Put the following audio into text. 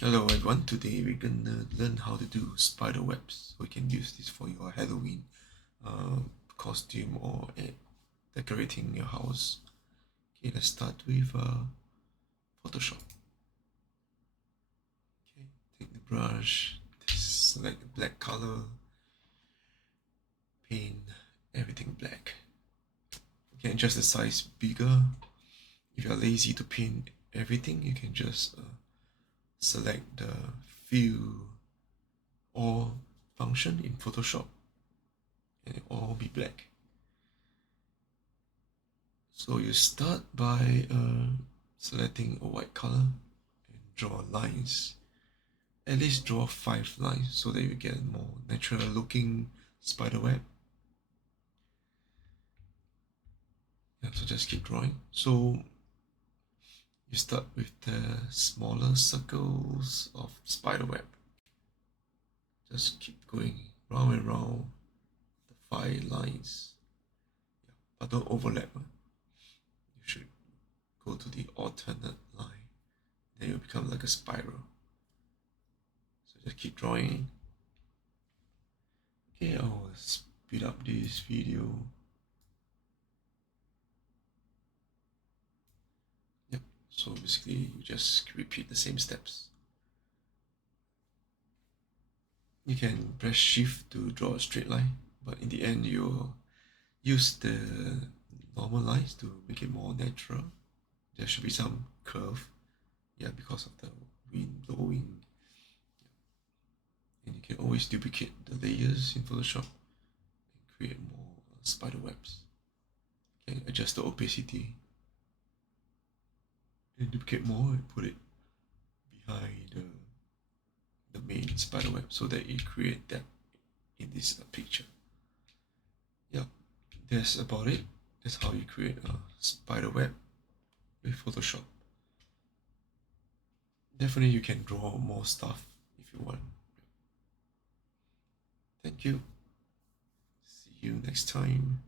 Hello everyone, today we're gonna learn how to do spider webs. So you can use this for your Halloween uh, costume or decorating your house. Okay, let's start with Photoshop. Okay, take the brush, select the black color, paint everything black. You can adjust the size bigger. If you're lazy to paint everything, you can just select the fill all function in Photoshop and it all be black. So you start by selecting a white color and draw lines. At least draw 5 lines so that you get a more natural looking spider web. Yeah, so just keep drawing. So you start with the smaller circles of spider web. Just keep going round and round the 5 lines. Yeah, but don't overlap. You should go to the alternate line. Then it'll become like a spiral. So just keep drawing. Okay, I'll speed up this video. Yep, so basically you just repeat the same steps. You can press shift to draw a straight line, but in the end you'll use the normal lines to make it more natural. There should be some curve, yeah, because of the wind blowing. And you can always duplicate the layers in Photoshop and create more spider webs. You can adjust the opacity and duplicate more and put it behind the main spider web so that it create that in this picture. Yeah, that's about it. That's how you create a spider web with Photoshop. Definitely you can draw more stuff if you want. Thank you. See you next time.